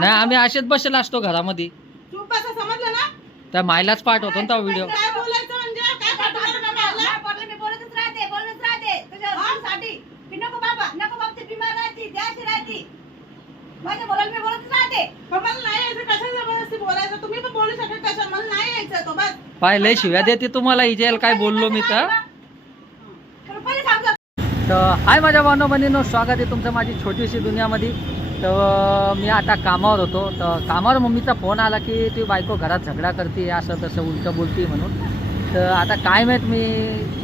नाही आम्ही असेच बसेल असतो घरामध्ये. चूप बसा, समजलं ना? त्या मायलाच पाठ होतो ना तो व्हिडिओ. काय बोलायचं म्हणजे काय पाठवणार का मला? मी बोलतच राहते तुझ्यासाठी. मी नको बाबा ते बिमार राहते त्याशी राहते. माझ्या बोलायला मी बोलतच राहते. पण मला नाही यायचं, कशाला जबरदस्ती बोलायचं? तुम्ही पण बोलू शकत कशाला? मला नाही यायचं तो बस. पाय शिव्या देते तुम्हाला इजेल काय बोललो मी तर. पहिले सांगतो. तर हाय माझ्या भावना बहिणींनो, स्वागत आहे तुमचं माझी छोटीशी दुनियामध्ये. तर मी आता कामावर होतो, तर कामावर मम्मीचा फोन आला की ती बायको घरात झगडा करते असं तसं उलटं बोलते म्हणून. तर आता काय माहीत, मी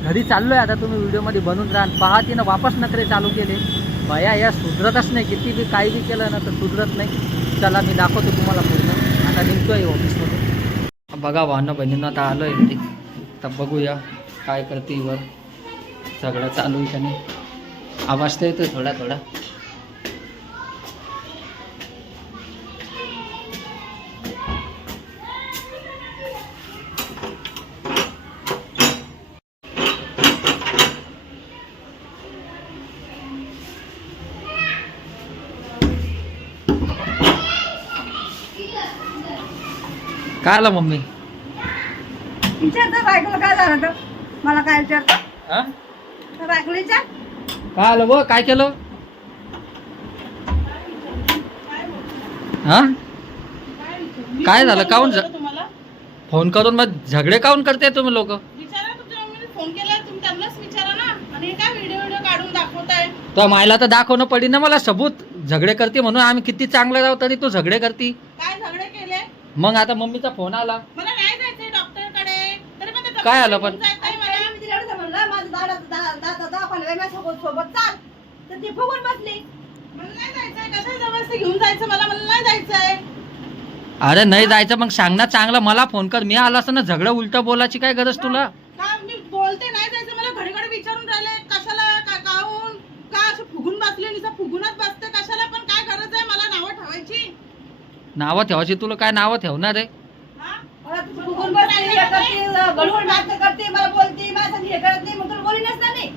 घरी चाललो आहे. आता तुम्ही व्हिडिओमध्ये बनून राहा. पहा तिनं वापस नखरे चालू केले. भया या सुधरतच नाही, किती बी काही बी केलं ना तर सुधरत नाही. चला मी दाखवतो तुम्हाला पूर्ण. आता निघतो आहे ऑफिसमधून. बघा भावना बहिणींना आता आलो आहे घरी. तर बघूया काय करते वर. सगळं चालू आहे का नाही. आवाज तर येतोय थोडा थोडा. काय आलं मम्मी? विचारतो बायकोला काय झालं तर मला काय विचारतो. हा तर बायकोला विचार. काय आलं व काय केलं? हा काय झालं? काहून तुम्हाला फोन करून मग झगडे काहून करते तुम्ही लोक? विचारा, तुमच्या मम्मीने फोन केला, तुम्ही त्यांनाच विचारा ना. आणि हे काय व्हिडिओ काढून दाखवताय? तो मायला तर दाखवणं पडी ना मला सबूत. झगडे करते म्हणून आम्ही किती चांगलं राहू तरी तू झगडे करती. काय झगडे केले? मग आता मम्मीचा फोन आला. मला नाही जायचंय डॉक्टरकडे, तरी पण ते काय आलं पण? जायचंय मला. मी तिला एवढं म्हणलं माझं दादा सोबत चाल, तर ती फुगून बसली. मला नाही जायचंय, कशाला जबरदस्ती घेऊन जायचं मला? मला नाही जायचंय. अरे नाही जायचं मग सांग ना चांगलं. मला फोन कर, मी आला असं ना. झगडं उलट बोलायची काय गरज तुला? का मी बोलते नाही जायचं, मला घडी घडी विचारून राहिले कशाला, काहून का असं फुगून बसले? नुसतं फुगूनच बसते कशाला? पण काय गरज आहे मला नावं ठेवायची? नावं ठेवायची तुला काय नावं ठेवणार आहे? हा? मला तू फुगून बसली, हे करते, गडबड नाटक करते, मला बोलते, माझं हे करत नाही, मग तुला बोलीनच ना मी.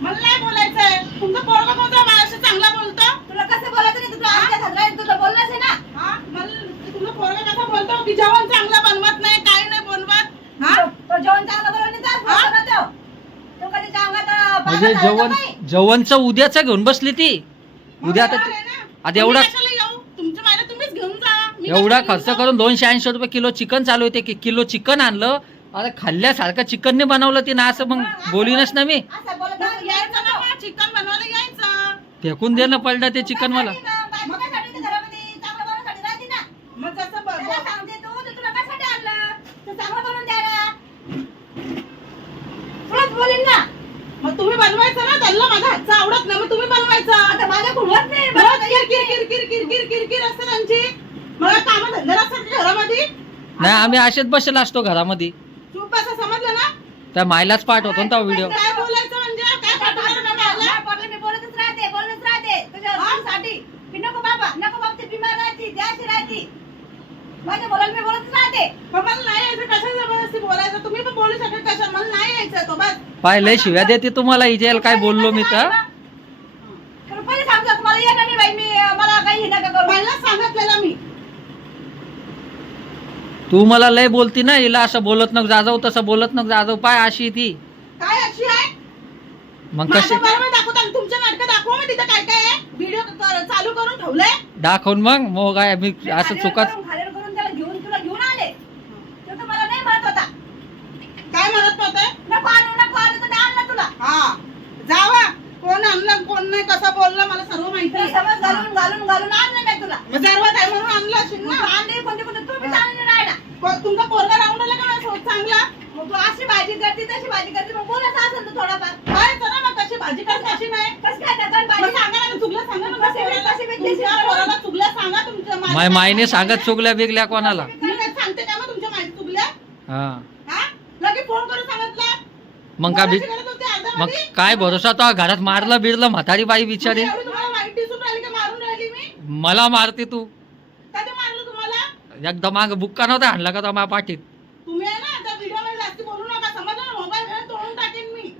मला नाही बोलायचंय. तुमचं पोरगं कोणतं माझ्याशी चांगला बोलतो? तुला कसं बोलायचं नाही, तुला आमच्या घरात तुला बोलणंच आहे ना. हा? मला तुमचं पोरगं कसं बोलतो की जेवण चांगलं बनवत नाही, काही नाही बनवत? हा? तो जेवण चांगलं बनवून देतात, हा? बोलतो ना तो. तो कधी चांगला म्हणजे जेवणचं उद्याच घेऊन बसली ती. उद्या मग आता येणार आहे ना. आता एवढा तुम्ही कशाला येऊ? तुमच्या मायला तुम्हीच घेऊन जा. मी एवढा कशाला खर्च घेऊन करून 280 रुपये किलो चिकन चालू होते की किलो चिकन आणलं. अरे खाल्ल्यासारखं चिकन नाही बनवलं तिनं असं मग बोलीनच ना मी. असं बोलत जाऊ? यायचं ना मग, चिकन बनवायला यायचं. फेकून दे ना पडलं ते चिकन मला. मग घरामध्ये चांगलं बनवण्यासाठी राहते ना. मग कसं त्याला सांगते तू, तर तुला कशासाठी आणलं? तू चांगलं बनवून द्यायला. तुलाच बोलीन ना. मग तुम्ही बनवायचं ना. त्यांना माझा हातचं आवडत नाही, मग तुम्ही बनवायचं. आता माझ्याकडून होत नाही. रोज किरकिर असते त्यांची. मला कामं धंदे नसतात का घरामध्ये? नाही आम्ही असेच बसेल असतो घरामध्ये. चूप बसा, समजलं ना? त्या मायलाच पाठ होतो ना तो व्हिडिओ. काय बोलायचं म्हणजे काय पाठवणार का मला? मी बोलतच राहते तुझ्यासाठी. मी नको बाबा ते बिमार राहते त्याशी राहते. माझ्या बोलायला मी बोलतच राहते. पण मला नाही यायचं, कशाला जबरदस्ती बोलायचं? तुम्ही पण बोलू शकत कशाला? मला नाही यायचं तो बस. पाय शिव्या देते तुम्हाला इजेल काय बोललो मी तर. पण पहिले सांगतो तुम्हाला येणार नाही बाई, मी मला काही हे नका करू. पहिलाच सांगितलेलं मी. तू मला लय बोलती ना, हिला असं बोलत नको जाजव, तसं बोलत नको जाजव. पाय अशी ती काय अशी आहे? मग कशी माझ्या बरोबर दाखवता आणि तुमच्या नाटकं दाखवा. मग तिथं काय काय आहे? व्हिडिओ चालू करून ठेवलंय. दाखवून मग काय मी असं चुकाच. खालीवर करून त्याला तुला घेऊन आले. तो मला नाही म्हणत होता. काय म्हणत नव्हते? नको आणू तर मी आणलं तुला. हा, जावा. कोण आणलं कोण नाही, कसं बोललं मला सर्व माहिती तुला आहे. समज घालून आणलं नाही तुला. मग जरवत आहे म्हणून आणलं असेल तू ना. आणले कोणते तू बी चांगली नाही ना. तुमचा पोरगा राहून आला का नाही सोड चांगला? मग तू अशी भाजी करते तशी भाजी करते, मग बोलायचं असेल तर थोडाफार. काय ना मग कशी भाजी करते कशी नाही? कसं काय त्याचं मग भाजी सांगा ना, चुकलं सांगा ना. कशी वेगळी तुमच्या कशी पोराला चुकलं सांगा. तुमच्या माय मायने सांगत चुकल्या बिगल्या कोणाला. मी काय सांगते का मग तुमच्या माहिती चुकल्या? हा हा? लगे फोन करून सांगितलं. मग का बोलायची गरज होती अर्ध्यामध्ये? मग काय भरोसा तो घरात मारलं बिरलं म्हातारी बाई बिचारी. एवढी तुम्हाला वाईट दिसून राहिली का मारून राहिली मी? मला मारते तू. कधी मारलं तुम्हाला? एकदा माग बुक्का नव्हता आणला का तो माझ्या पाठीत. तुम्ही आहे ना त्या व्हिडिओ मध्ये जास्ती बोलू नका, समजलं ना? मोबाईल तोडून टाकेन मी.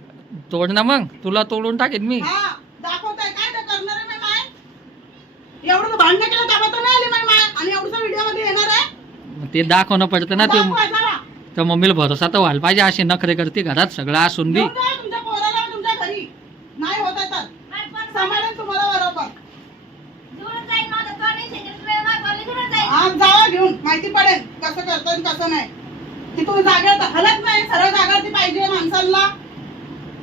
तोड ना मग, तुला तोडून टाकेन मी. हा, दाखवताय काय तर करणार आहे मी माय? एवढं भांडणं केलं तेव्हा तर नाही आली माय ते दाखवणं पडतं ना ते दाखवा जरा. तर मम्मीला भरोसा तर व्हायला पाहिजे. असे नखरे करते घरात सगळं असून बी. घेऊन जा तुमच्या पोराला तुमच्या घरी. नाही होत आहे तर सांभाळेन तुम्हाला बरोबर. घेऊन जाईन माझं तो नाही शेतात वेळ मागवली घेऊन जाईन. आज जावा घेऊन, माहिती पडेल कसं करतो आणि कसं नाही. ती तुम्ही जागेवर हलत नाही, सरळ जागेवरती पाहिजे माणसाला.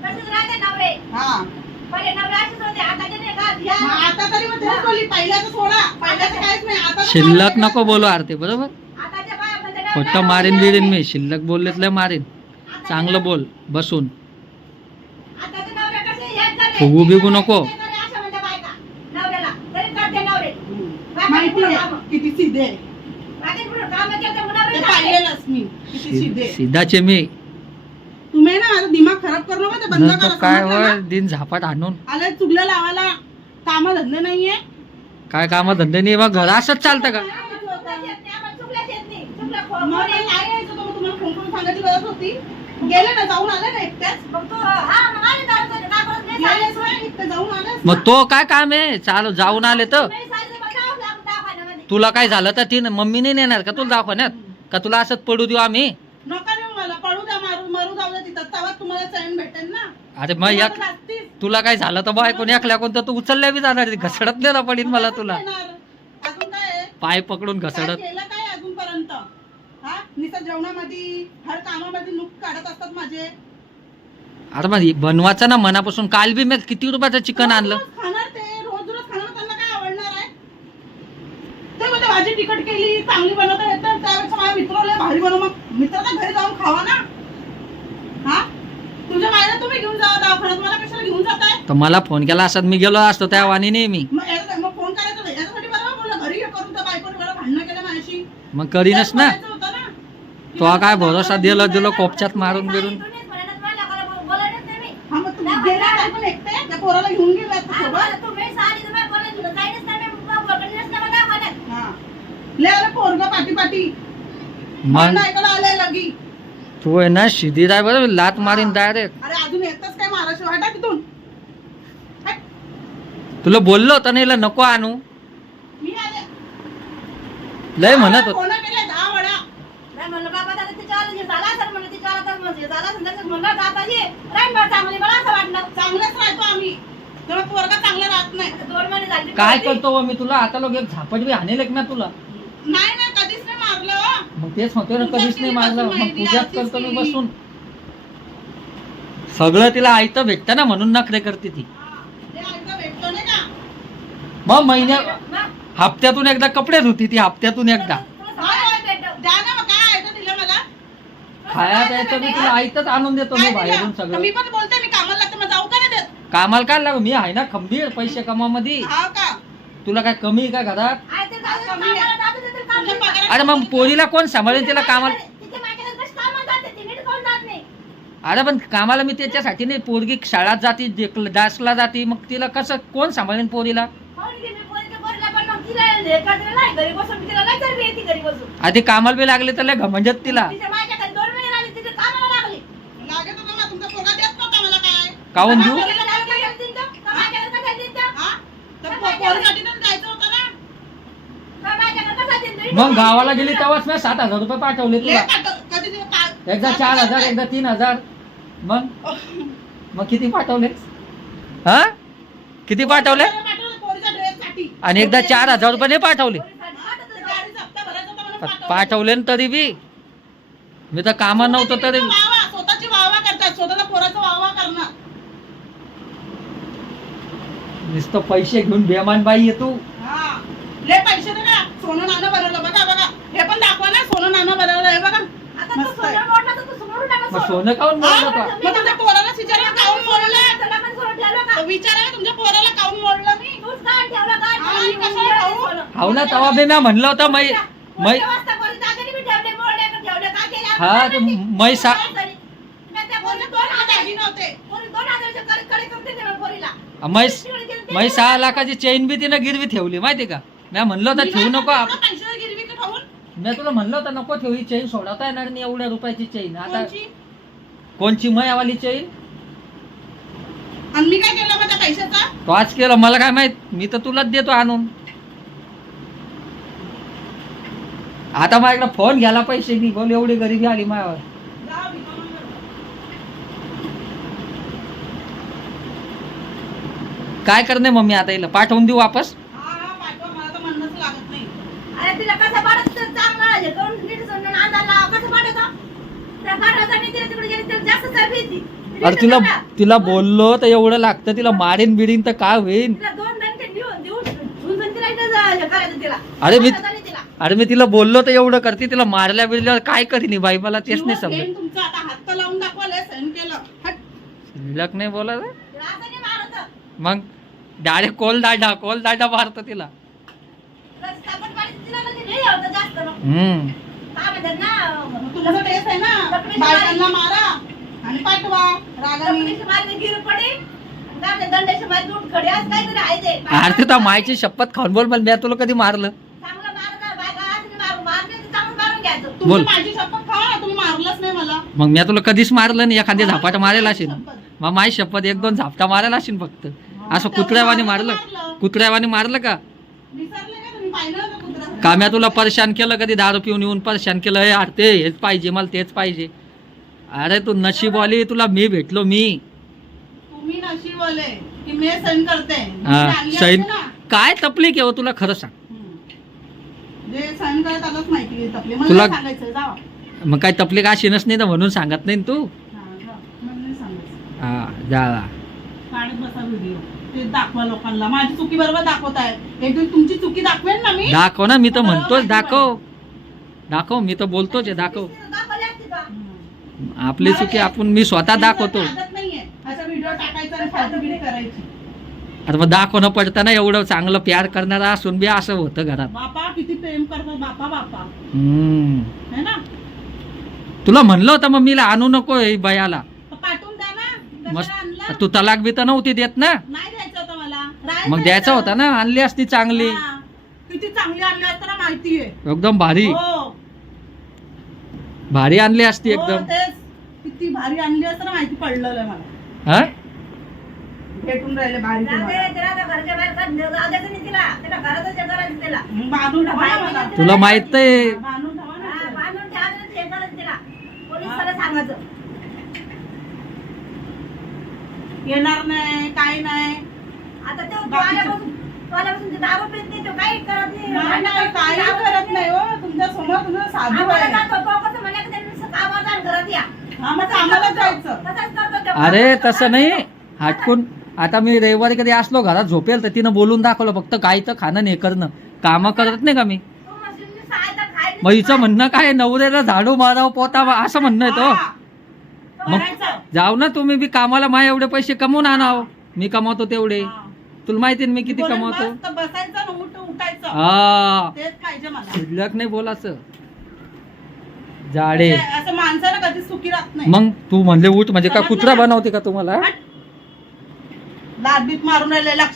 तसंच राहते नवरे. हा पहिले नवरे असेच होते, आताचे नाही का? ध्यान. मग आता तरी मग तेच बोलली, पहिल्याचं सोडा, पहिल्याचं काहीच नाही. आता तर शिल्लक काय नको बोलू आरते बरोबर. आताच्या बाया म्हणजे नवरे खोटं नवरे मारीन नवरे. बिरीन मी. शिल्लक बोललेत लय मारीन. चांगलं बोल बसून. आताचे नवरे कसे हेच झाले. फुगू बिगू नको. ते तरी अशा म्हणते बायका नवऱ्याला. तरी करते नवरे. माहिती आहे किती सिद्धे आहे. बाकी पुढं कामं केलं तर ते नवरे झाले. पाहिलेलंच मी किती सिद्धे आहे. सिधाचे मी. तुम्ही ना माझा दिमाग खराब करू नका, ते बंद नंतर करा. काय समजलं ना? वर दिन झापाट आणून आले चुगल्या लावायला काम धंदे नाहीये. काय काम धंदे नाही मग घर असंच चालतं का. चुकल्याच येत नाही, आम्हाला चुकल्याच येत नाही. चुकलं मग खोटं मला नाही. नाही यायचं, तर मग तुम्हाला फोन करून सांगायची गरज होती. गेले ना, जाऊन आले ना एकट्याच. मग तो हा मग आले जाऊन तो का करत नाही गेलेच सांगितलं. नाही, एकटे जाऊन आलेच मग ना. तो काय काम आहे. चालू जाऊन आले तर नाही सांगितलं, मग जाऊ लागलं दवाखान्यामध्ये. तुला काय झालं तर ती मम्मी नाही नेणार का तुला दाखवण्यात. का तुला असंच पडू देऊ आम्ही. नका देऊ मला, पडू द्या, मरू जाऊ द्या तिथं, तेव्हा तुम्हाला चैन भेटेल ना. अरे मग या तुम्हाला जास्तीच. तुला काय झालं तर बायकोन एकल्या कोणतं तू उचलल्या बी जाणार. घसडत नाही ना पडीन मला तुला. येणार. अजून काय आहे? पाय पकडून काय घसडत. केलं काय अजूनपर्यंत? हा नुसतं जेवणामध्ये हर कामामध्ये नुक काढत असतात माझे. अरे मग बनवायचं ना मनापासून. काल बी मी किती रुपयाचं चिकन आणलं. रोज खाणार ते, रोज रोज खाणार, त्यांना काय आवडणार आहे? ते म्हणते भाजी तिखट केली, चांगली बनवता येतं, त्यापेक्षा माझ्या मित्राला भारी बनव. मग मित्राच्या घरी जाऊन खावा ना. हा तुमच्या मायला तुम्ही घेऊन जावा दवाखान्यात, मला कशाला घेऊन जाताय? तर मला फोन केला असत मी गेलो असतो त्या वाणी नाही मी. मग फोन करायचा नाही. याच्यासाठी बरोबर बोलला, घरी हे करून त्या बायकोने बरं भांडणं केलं माझ्याशी. मग करीनच ना. बोलायचं होतं ना. तो काय भरोसा दिलं कोपच्यात मारून बिरून. तुम्हीच म्हणत मला लोकांना बोलायलाच नाही मी. हा मग तुम्ही गेला काय पण एकटे त्या पोराला घेऊन गेला हा, सोबत. मला तुम्ही साडी तुम्हाला बोलायला दिलं. जाईनच नाही मी, मग बोलणंच नाही मला दवाखान्यात. हा ले आलं पोरगं पाठी पाठी. मग भांडणं ऐकायला आलंय लगी. तू आहे ना शिधी राय बरोबर लात मारीन डायरेक्ट. अरे अजून येतच काय महाराष्ट्र, हटा तिथून. हट. तुला बोललो होतं ना हिला नको आणू. मी आले. लय म्हणत होत. फोन केले 10 वडा. नाही म्हणलं बाबा दादा तिच्यावर हे झाला असेल म्हणलं तिच्यावर आता म्हणजे झाला असेल त्याच्यात म्हणलं आता ये राहीन बा चांगली मला असं वाटलं. चांगलंच राहतो आम्ही, तेव्हा पोरगा चांगला राहत नाही. आता 2 महिने झाले काय करतो मी तुला आता लोक एक झापट बी हाणेल एक ना तुला. नाही नाही कधीच नाही मारलं हो. मग तेच म्हणतोय ना कधीच नाही मारलं. मग तुझ्याच करतो मी बसून. सगळं तिला आयतं भेटतं ना म्हणून नखरे करते ती. ते ऐकलं भेटतो नाही का. मग महिन्या मग हप्त्यातून एकदा कपडे धुती ती. हप्त्यातून एकदा तुला सगळं भेटलं. द्या ना, मग काय ऐकलं दिलं मला. खाया द्यायचं मी तुला आयतच आणून देतो मी काय बाहेरून दिलं? सगळं. मी पण बोलते, मी कामाला लागते, मग जाऊ का नाही देत? कामाला काय लागू मी आहे ना खंबीर पैसे कमामध्ये. हा का. तुला काय कमी आहे का घरात. आहे ते जाऊ दे, कमी आहे. कामाला जाऊ दे, ते काम तुमच्या नाही. पगारात- अरे मग पोरीला कोण सांभाळेल तिला कामाला. तिच्या माझ्याकडे कशी कामाला जाते, ती नीट कोण जात नाही. अरे पण कामाला मी त्याच्यासाठी नाही. पोरगी शाळात जाती डान्सला जाती मग तिला कसं कोण सांभाळेल पोरीला. पाहून घे, मी पोरीच्या पोरीला पण मग तिला हे करते नाही घरी बसून, मी तिला नाही तर मी येते घरी बसून. आधी कामाला बी लागले तर लय घमंडत तिला. तिच्या माझ्याकडे 2 महिने झाले, तिच्या कामाला लागली. लागत होतं ना, तुमचा पोरगा देत नव्हता मला काय. काहून देऊ. माझ्याकडे कशाला देईन तो? का माझ्याकडे कशाला देईन तो? हा तर पोरीसाठी तर जायचं होतं ना. का माझ्याकडे कशाला देईन तो? मग गावाला गेली तेव्हाच मी 7,000 रुपये पाठवले ले तुला. पाठव, कधी ते एकदा 4,000 एकदा 3,000. मग किती पाठवले हा किती पाठवले. पाठवलं पोरीच्या ड्रेससाठी. आणि एकदा 4,000 रुपये नाही पाठवले. पोरीसाठी पाठवतो तो. गाडीचा हप्ता भरायचा होता म्हणून पाठवलं. पाठवले ना तरी बी. मी तर कामा नव्हतं तरी. वावा, स्वतःची वावा करतात, स्वतःच्या पोराचा वावा करणार. नुसतं पैसे घेऊन बेमान बाई आहे तू. हा ले पैसे दे का. सोनं नाणं भरवलं बघा बघा. हे पण दाखवा ना, सोनं नाणं भरवलं हे बघा. आता तू मस्त आहे. सोनं मोडलं तर तू सोडून टाका मग सोनं. सोनं काऊन बोललं हा, तो. मग तुमच्या पोराला विचारा काऊन मोडलं. त्याला पण सोडून ठेवलं का? विचारा तुमच्या पोराला काऊन मोडलं मी. तूच का ठेवलं का? हा, मी कशाला ठेवू? हाव ना तवा बी मी म्हणलं होतं मै कोणत्या वाजता कोणी जागेने बी ठेवले, मोडले का ठेवले, का केले? आपण हा, काय ते माहिती? मै सा- मी त्या पोरीला दोन हात दागिने होते. पोरी 2,000च्या कडे करते ते पोरीला. मै 6 लाखाची चेन बी तिनं गिरवी ठेवली माहिती का. मी म्हणलं होतं ठेवू नको. पैसे गिरवी का ठेवून. मी तुला म्हणलं होतं नको ठेवू. ही चेन सोडवता येणार नाही एवढ्या रुपयाची चेन. आता कोणची? कोणची मयावाली चेन. आणि मी काय केलं माझ्या पैशाचा. तो आज केलं मला काय माहित. मी तर तुलाच देतो आणून. आता माझ्याकडे फोन घ्यायला पैसे नाही, बोल एवढी गरिबी आली माझ्यावर. जा, भिका मागा. काय करणे मम्मी आता हिला पाठवून देऊ वापस? हा पाठवा, मला तर म्हणणंच लागत नाही. अरे तिला कसं पाडत चांगलं हे करून नीट समजून अंदाजला कसं पाडत त्या पाडवाचा नाही तिला तिकडे गेली तर जास्त चरबी येते. अरे तिला बोललो तर एवढं लागतं, तिला मारीन बिडीन तर काय होईल? तिला 2 दणके देऊन तिला इथं हे करायचं तिला. तिला अरे मी तिला बोललो तर एवढं करते, तिला मारल्या बिरल्यावर काय करीन बाई, मला तेच नाही जीव समजत. घेईन तुमचं आता, हात तर लावून दाखवायला सहन केलं. हट. शिल्लक नाही बोलायचं. तिला असं नाही मारत. मग डायरेक्ट कोल दांडा मारतो तिला. तिला सापट पाडीत तिला म्हणजे नाही होतं जास्त मग. काय म्हणतात ना तुमचं तेच आहे ना, बायकांना मारा आणि पाठवा रागाने. लपडीची मारली गिर पडी आणि काय म्हणतात दंडाची मारली दूध खडी आज काहीतरी आहे ते. अरे तुझ्या मायची शपथ खाऊन बोल, मला मी तुला कधी मारलं? चांगलं मारणार बायका आज नाही मारू मारले तर चांगलं मारून घ्यायचं. तुमची बोल. माझी शपथ खावा ना, तुम्ही मारलंच नाही मला. मग मी तुला कधीच मारलं नाही, एखादी झापाटा मारेल असेल. शपथ. मग माय शपथ 1-2 झापटा मारायला असेल फक्त. असं कुत्र्यावानी मारलं? कुत्र्यावानी मारलं का? विसरले का तुम्ही? पाहिलं होतं कुत्रा? का मी तुला परेशान केलं कधी? दारू पिऊन येऊन परेशान केलं, हे यार ते हेच पाहिजे मला, तेच पाहिजे. अरे तू नशीबवाली, तुला मी भेटलो मी. तुम्ही नशीबवाले की मी सहन करते. हा, चांगली सैन असते ना. काय तपलीक आहे हो तुला, खरं सांग. जे सहन करत आलंच माहिती आहे तपली. मला तुला- नाही सांगायचं, जावा. मग काय तपलीक अशीनच नाही तर म्हणून सांगत नाही ना तू. हा, जा. मला नाही सांगायचं. हा जा. काढत बसा व्हिडिओ, ते दाखवा लोकांना. माझी चुकी बरोबर दाखवताय. एक दिवस तुमची चुकी दाखवेन ना मी. दाखव ना, मी तर म्हणतोच दाखव, मी तर बोलतोच आहे दाखव. दाखवली असती का? आपली चुकी आपण, मी स्वतः दाखवतो. आदत नाहीये असा व्हिडिओ टाकायचा आणि फालतूगिरी करायची. आता मग दाखवणं पडतं ना, एवढं चांगलं प्यार करणारा असून बी असं होतं घरात. बापा किती प्रेम करतात, बापा है ना. तुला म्हणलं होतं मम्मीला आणू नको हे बयाला. तर पाठवून द्या ना. मस्त. कशाला आणलं? तू तलाक बी तर नव्हती देत ना, नाही द्यायचं होतं मला. मग द्यायचा होता ना, आणली असती चांगली. हा. किती चांगली आणली असतं ना, माहितीये. एकदम भारी हो. भारी आणली असती हो, एकदम. तेच. किती भारी आणली असतं ना, माहिती पडलं मला. हा भेटून राहिले भारी जाऊ दे, तुम्हाला. तिला आता घरच्या बाहेर काढ, जाऊ द्यायचं नाही तिला. तिला घरातच हे करायचं तिला. मग बांधून ठेवा ना मला. तुला माहित आहे बांधून ठेवा हा, ना. बांधून ठेवायचं हे करायचं तिला. पोलिसाला सांगायचं. येणार नाही, काय नाही. आता तो बाकीचं- आल्यापासून ते दारू पित नाही, तो काही करत नाही. नाही, नाही, काही करत नाही हो. तुमच्या समोर तुमचं साधू आम्हाला आहे. जातो, तो कसं म्हणे की त्यांनी कामावर जा, घरात या. हा, मग कामाला जायचं. तसंच करतो तो. अरे तसं नाही हटकून. आता मी रविवारी कधी असलो घरात झोपेल तर तिनं बोलून दाखवलं, फक्त गायचं खाणं नाही करणं, कामं करत नाही का मी. तू म्हणशील मी सायदा खायला नाही. मग हिचं म्हणणं काय, नवऱ्याला झाडू मारावं पोता असं म्हणणं आहे तो. हा, मग करायचं. जाऊ ना तुम्ही बी कामाला, माझ्या एवढे पैसे कमवून आणाव, मी कमावतो तेवढे. हा. तुला माहिती आहे ना मी किती बोलून कमावतो. मस्त बसायचं आणि उठायचं. हा तेच पाहिजे मला. शिल्लक नाही बोलायचं. जाडे. असं माणसाला कधी सुखी राहत नाही. मग तू म्हणले उठ म्हणजे का समजलं कुत्रा ना? बनवते का तुम्हाला? लादबीत मारून राहिले, लक्ष